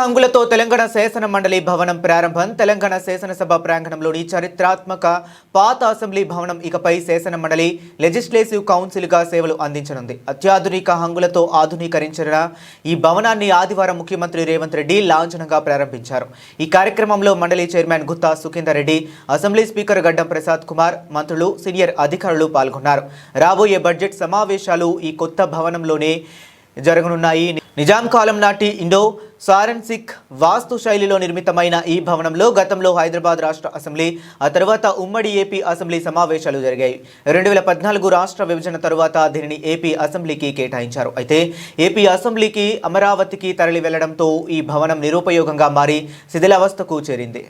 హంగులతో తెలంగాణ శాసన మండలి భవనం ప్రారంభం. తెలంగాణ శాసనసభ ప్రాంగణంలోని చరిత్రాత్మక పాత అసెంబ్లీ భవనం ఇకపై శాసన మండలి లెజిస్లేటివ్ కౌన్సిల్గా సేవలు అందించనుంది. అత్యాధునిక హంగులతో ఆధునీకరించిన ఈ భవనాన్ని ఆదివారం ముఖ్యమంత్రి రేవంత్ రెడ్డి లాంఛనంగా ప్రారంభించారు. ఈ కార్యక్రమంలో మండలి chairman Gutta Sukhender Reddy, assembly speaker Gaddam Prasad Kumar, మంత్రులు, సీనియర్ అధికారులు పాల్గొన్నారు. రాబోయే బడ్జెట్ సమావేశాలు ఈ కొత్త భవనంలోనే జరగనున్నాయి. నిజాం కాలం నాటి ఇండో ఫారెన్సిక్ వాస్తు శైలిలో నిర్మితమైన ఈ భవనంలో గతంలో హైదరాబాద్ రాష్ట్ర అసెంబ్లీ, ఆ తర్వాత ఉమ్మడి ఏపీ అసెంబ్లీ సమావేశాలు జరిగాయి. 2014 రాష్ట్ర విభజన తరువాత దీనిని ఏపీ అసెంబ్లీకి కేటాయించారు. అయితే ఏపీ అసెంబ్లీకి అమరావతికి తరలి వెళ్లడంతో ఈ భవనం నిరుపయోగంగా మారి శిథిలావస్థకు చేరింది.